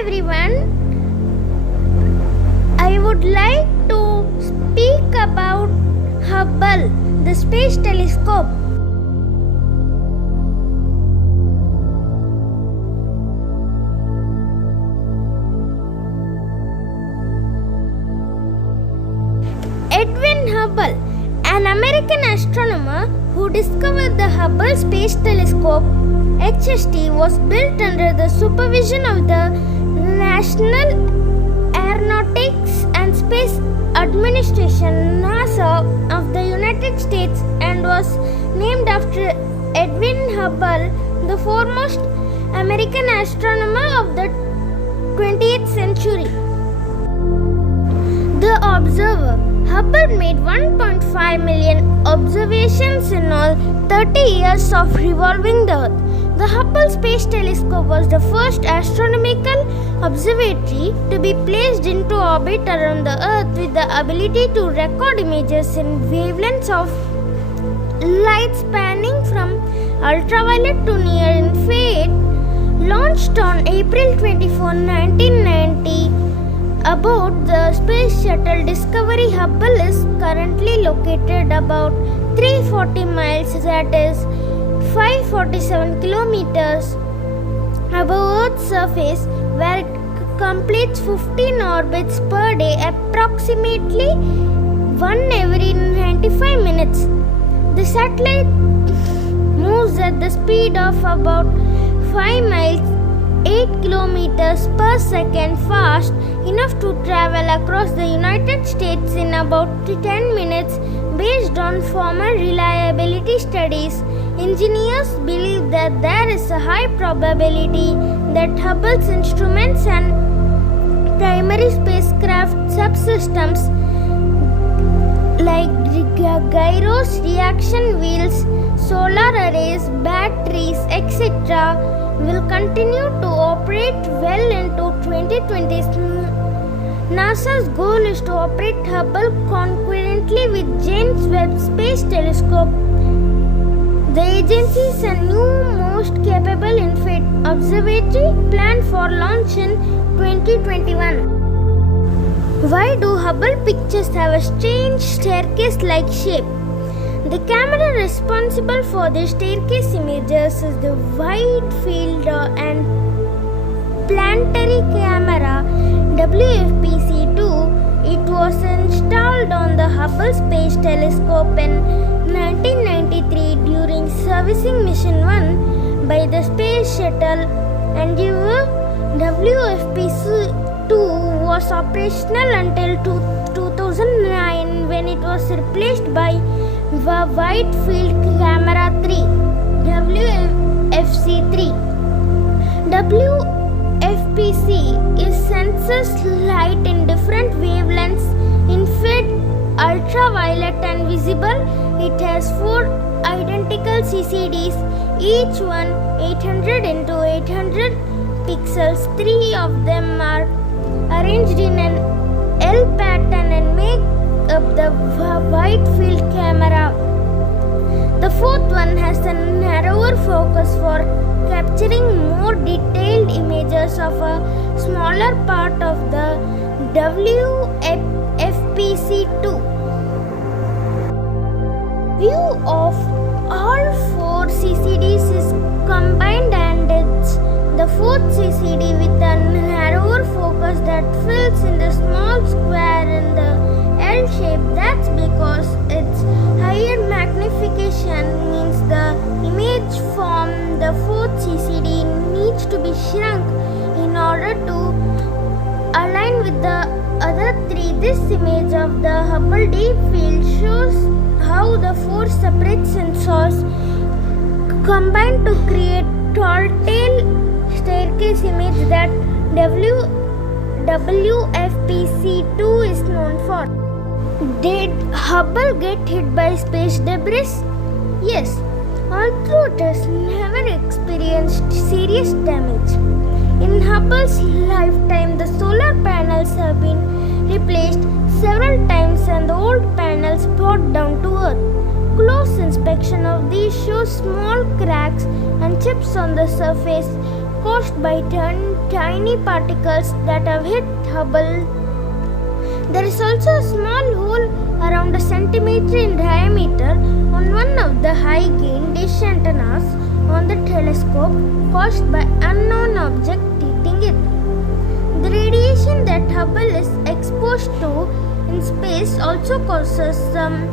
everyone. I would like to speak about Hubble, the space telescope. Edwin Hubble, an American astronomer who discovered the Hubble Space Telescope (HST), was built under the supervision of the National Aeronautics and Space Administration (NASA) of the United States and was named after Edwin Hubble, the foremost American astronomer of the 20th century. The Observer. Hubble made 1.5 million observations in all 30 years of revolving the Earth. The Hubble Space Telescope was the first astronomical observatory to be placed into orbit around the Earth with the ability to record images in wavelengths of light spanning from ultraviolet to near infrared. Launched on April 24, 1990, aboard the Space Shuttle Discovery, Hubble is currently located about 340 miles, that is 547 kilometers, above Earth's surface, where it completes 15 orbits per day, approximately one every 95 minutes. The satellite moves at the speed of about 5 miles 8 kilometers per second, fast enough to travel across the United States in about 10 minutes. Based on former reliability studies, engineers believe that there is a high probability that Hubble's instruments and primary spacecraft subsystems like gyros, reaction wheels, solar arrays, batteries, etc. will continue to operate well into 2020s. NASA's goal is to operate Hubble concurrently with James Webb Space Telescope. The agency is a new, most capable infrared observatory planned for launch in 2021. Why do Hubble pictures have a strange staircase-like shape? The camera responsible for the staircase images is the Wide Field and Planetary Camera WFPC-2. It was installed on the Hubble Space Telescope in 1993 during servicing Mission 1 by the Space Shuttle Endeavour. WFPC-2 was operational until 2009 when it was replaced by the Wide Field Camera 3 WFC-3. WFPC senses light in different wavelengths: infrared, ultraviolet and visible. It has 4 identical CCDs, each one 800 into 800 pixels. 3 of them are arranged in an L pattern and make up the Wide Field Camera. The 4th one has a narrower focus for capturing more detailed images of a smaller part of the WFPC-2. View of all 4 CCDs is combined and it's the 4th CCD with a narrower focus that fills in the small square in the L shape. That's because its higher magnification means the image from the 4th CCD needs to be shrunk in order to align with the other 3. This image of the Hubble Deep Field shows how the 4 separate sensors combine to create tall-tale staircase image that WFPC-2 is known for. Did Hubble get hit by space debris? Yes, although it has never experienced serious damage. In Hubble's lifetime, the solar panels have been replaced several times and the old panels brought down to Earth. Close inspection of these shows small cracks and chips on the surface caused by tiny particles that have hit Hubble. There is also a small hole around a centimeter in diameter on one of the high-gain dish antennas on the telescope caused by unknown object hitting it. The radiation that Hubble is exposed to in space also causes some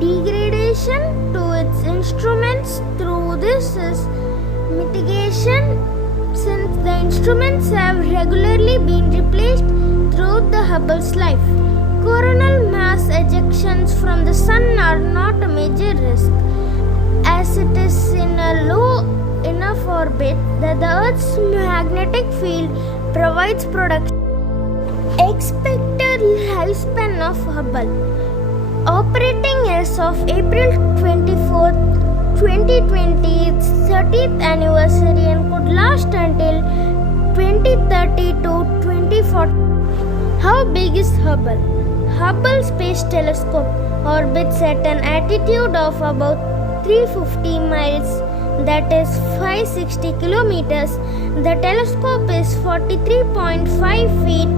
degradation to its instruments. Through this is mitigation, since the instruments have regularly been replaced throughout the Hubble's life. Coronal mass ejections from the Sun are not a major risk, as it is in a low enough orbit that the Earth's magnetic field provides protection. Expected lifespan of Hubble. Operating as of April 24, 2020, its 30th anniversary, and could last until 2030 to 2040. How big is Hubble? Hubble Space Telescope orbits at an altitude of about 350 miles, that is 560 kilometers. The telescope is 43.5 feet,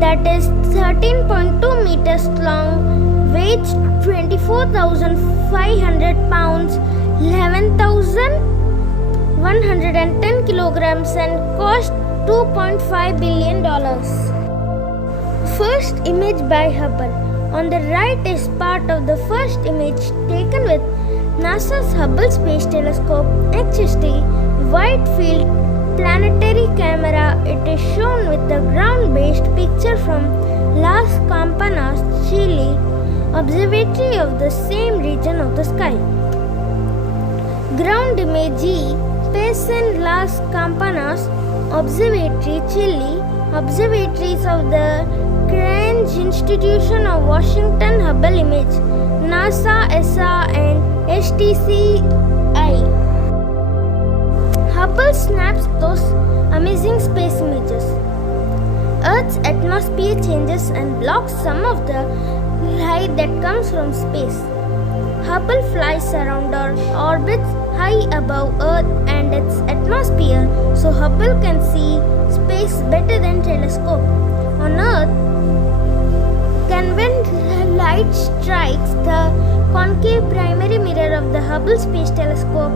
that is 13.2 meters long, weighs 24,500 pounds, 11,110 kilograms, and cost $2.5 billion. First image by Hubble. On the right is part of the first image taken with NASA's Hubble Space Telescope HST Wide Field Planetary Camera. It is shown with the ground-based picture from Las Campanas, Chile, observatory of the same region of the sky. Ground image E, Payson Las Campanas, Observatory, Chile, observatories of the Cranch Institution of Washington. Hubble image, NASA, ESA, and STCI. Hubble snaps those amazing space images. Earth's atmosphere changes and blocks some of the light that comes from space. Hubble flies around or orbits high above Earth and its atmosphere, so Hubble can see space better than telescope. On Earth, when light strikes the concave primary mirror of the Hubble Space Telescope,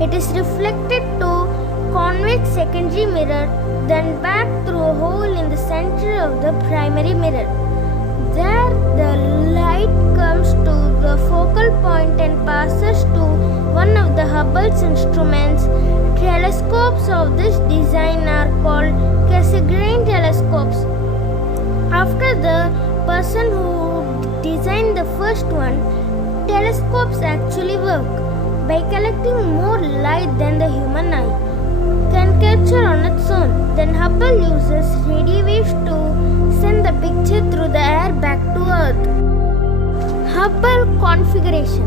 it is reflected to convex secondary mirror, then back through a hole in the center of the primary mirror. There, the light comes to the focal point and passes to one of the Hubble's instruments. Telescopes of this design are called Cassegrain telescopes, after the person who designed the first one. Telescopes actually work by collecting more light than the human eye can capture on its own. Then Hubble uses radio waves to send the picture through the air back to Earth. Hubble configuration.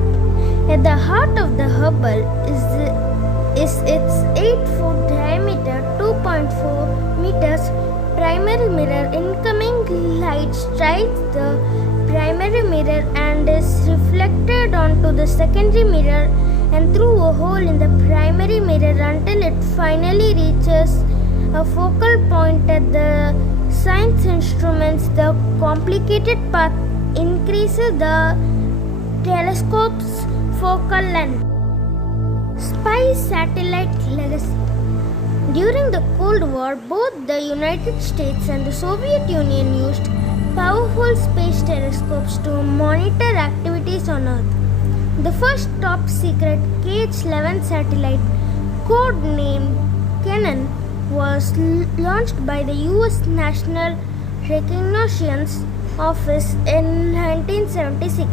At the heart of the Hubble is its 8-foot diameter, 2.4 meters primary mirror. Incoming light strikes the primary mirror and is reflected onto the secondary mirror and through a hole in the primary mirror until it finally reaches a focal point at the science instruments. The complicated path increases the telescope's focal length. Spy satellite legacy. During the Cold War, both the United States and the Soviet Union used powerful space telescopes to monitor activities on Earth. The first top-secret KH-11 satellite, code-named Cannon, was launched by the U.S. National Reconnaissance Office in 1976.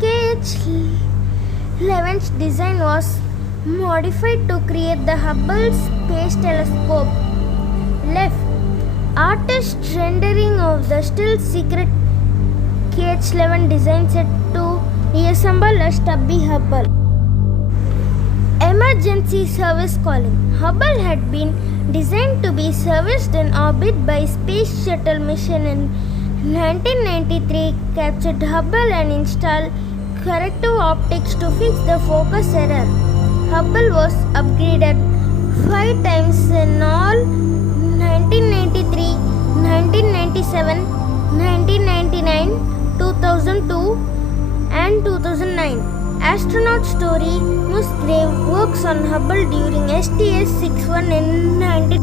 KH-11's design was modified to create the Hubble Space Telescope. Left. Artist rendering of the still secret KH-11 design set to reassemble a stubby Hubble. Emergency service calling. Hubble had been designed to be serviced in orbit by Space Shuttle mission in 1993. Captured Hubble and installed corrective optics to fix the focus error. Hubble was upgraded 5 times in all: 1993, 1997, 1999, 2002, and 2009. Astronaut Story Musgrave works on Hubble during STS-61 in 19.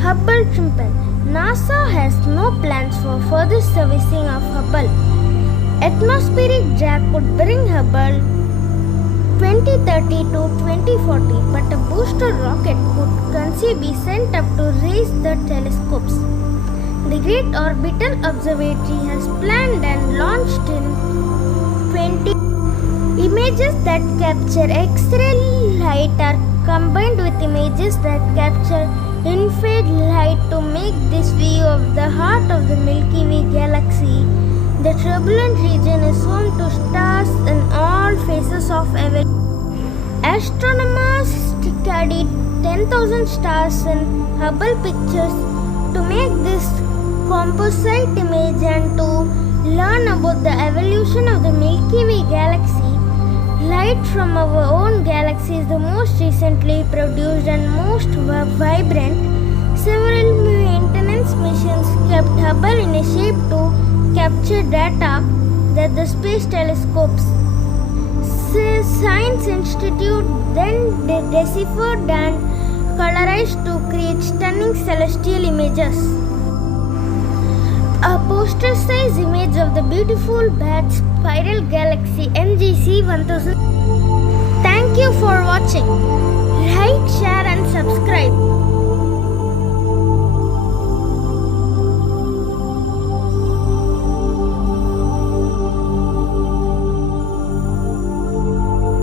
Hubble Trimble. NASA has no plans for further servicing of Hubble. Atmospheric drag could bring Hubble 2030 to 2040, but a booster rocket could be sent up to raise the telescopes. The Great Orbital Observatory has planned and launched in 20. Images that capture X-ray light are combined with images that capture infrared light to make this view of the heart of the Milky Way galaxy. The turbulent region is home to stars in all phases of evolution. Astronomers studied 10,000 stars in Hubble pictures to make this composite image and to learn about the evolution of the Milky Way galaxy. Light from our own galaxy is the most recently produced and most vibrant. Several maintenance missions kept Hubble in a shape to capture data that the space telescopes. Science Institute then deciphered and colorized to create stunning celestial images. A poster-size image of the beautiful bat spiral galaxy NGC 1000. Thank you for watching. Like, share and subscribe.